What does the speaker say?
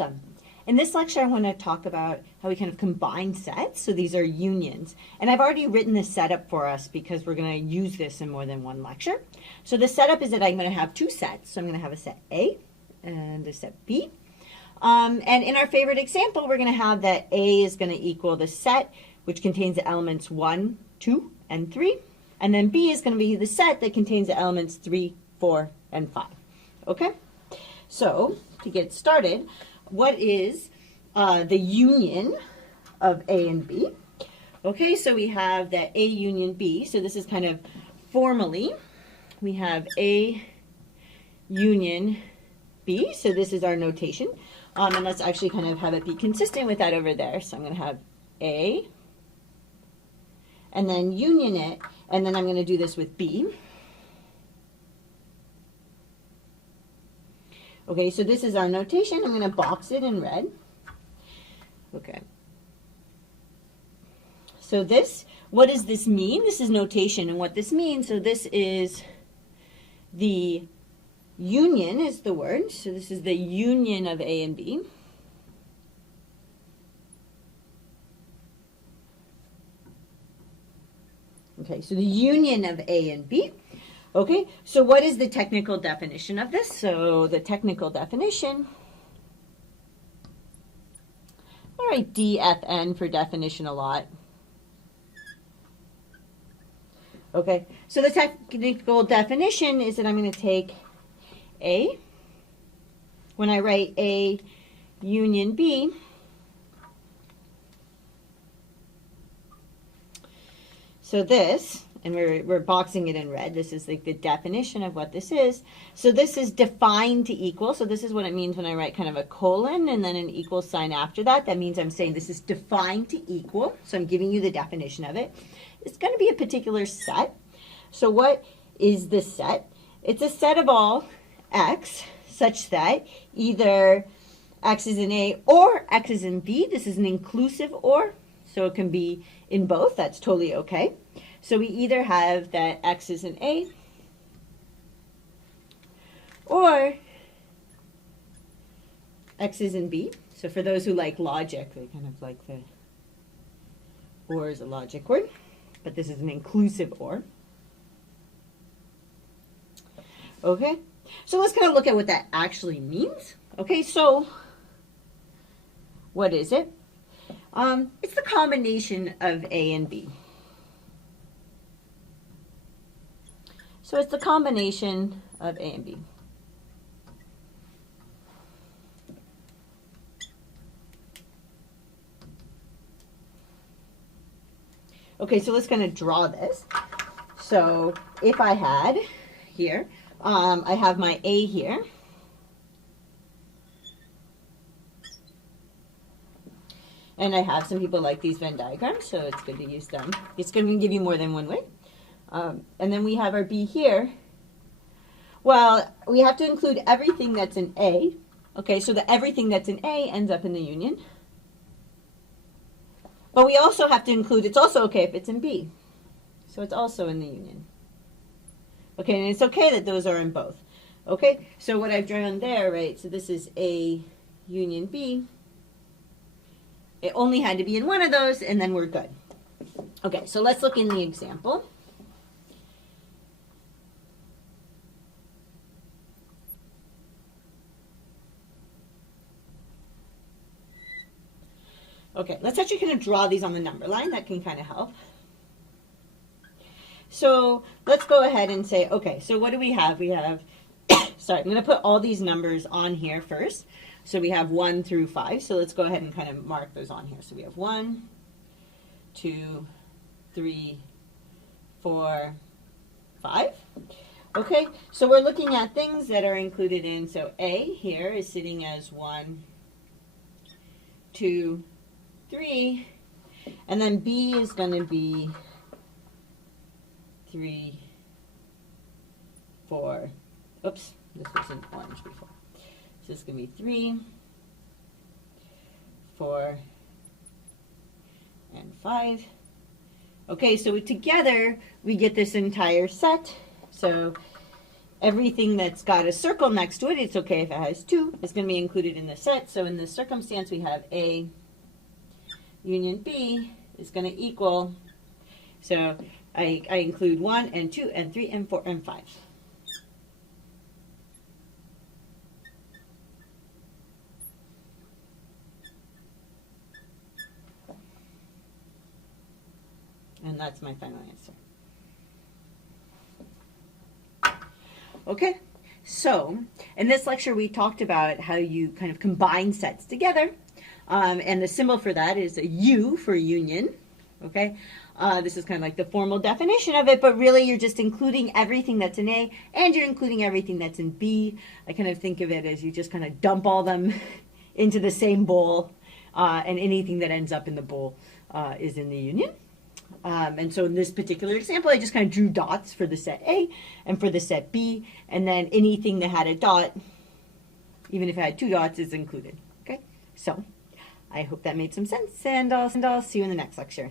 welcome. In this lecture, I want to talk about how we kind of combine sets. So these are unions. And I've already written this setup for us because we're going to use this in more than one lecture. So the setup is that I'm going to have two sets. So I'm going to have a set A and a set B. And in our favorite example, we're going to have that A is going to equal the set, which contains the elements 1, 2, and 3. And then B is going to be the set that contains the elements 3, 4, and 5. Okay? So to get started, what is the union of A and B? Okay, so we have that A union B. So this is kind of formally, we have A union B. So this is our notation. And let's actually kind of have it be consistent with that over there. So I'm going to have A, and then union it, and then I'm going to do this with B. Okay, so this is our notation. I'm going to box it in red. Okay. So this, what does this mean? This is notation, and what this means, so this is the union is the word. So this is the union of A and B. Okay, so the union of A and B. Okay, so what is the technical definition of this? So the technical definition, all right, DFN for definition a lot. Okay, so the technical definition is that I'm going to take A, when I write A union B, so this, and we're boxing it in red. This is like the definition of what this is. So this is defined to equal. So this is what it means when I write kind of a colon and then an equal sign after that. That means I'm saying this is defined to equal. So I'm giving you the definition of it. It's going to be a particular set. So what is this set? It's a set of all x such that either x is in A or x is in B. This is an inclusive or, so it can be in both. That's totally okay. So we either have that x is in A or x is in B. So for those who like logic, they kind of like the or is a logic word, but this is an inclusive or. Okay, so let's kind of look at what that actually means. Okay, so what is it? It's the combination of A and B. So it's the combination of A and B. Okay, so let's kind of draw this. So if I had here, I have my A here. And I have some people like these Venn diagrams, so it's good to use them. It's going to give you more than one way. And then we have our B here. Well, we have to include everything that's in A. Okay, so that everything that's in A ends up in the union. But we also have to include, it's also okay if it's in B. So it's also in the union. Okay, and it's okay that those are in both. Okay, so what I've drawn there, right, so this is A union B. It only had to be in one of those, and then we're good. Okay, so let's look in the example. Okay, let's actually kind of draw these on the number line. That can kind of help. So let's go ahead and say, okay, so what do we have? We have, sorry, I'm going to put all these numbers on here first. So we have 1 through 5. So let's go ahead and kind of mark those on here. So we have 1, 2, 3, 4, 5. Okay, so we're looking at things that are included in, so A here is sitting as 1, 2, 3, and then B is going to be 3, 4, oops, this was in orange before. So it's going to be 3, 4, and 5. Okay, so together we get this entire set. So everything that's got a circle next to it, it's okay if it has 2, is going to be included in the set. So in this circumstance, we have A union B is going to equal, so I include 1 and 2 and 3 and 4 and 5. And that's my final answer. Okay, so in this lecture we talked about how you kind of combine sets together, and the symbol for that is a U for union. Okay, this is kind of like the formal definition of it, but really you're just including everything that's in A and you're including everything that's in B. I kind of think of it as you just kind of dump all them into the same bowl, and anything that ends up in the bowl is in the union. And so in this particular example, I just kind of drew dots for the set A and for the set B, and then anything that had a dot, even if it had 2 dots, is included. Okay, so I hope that made some sense, and I'll see you in the next lecture.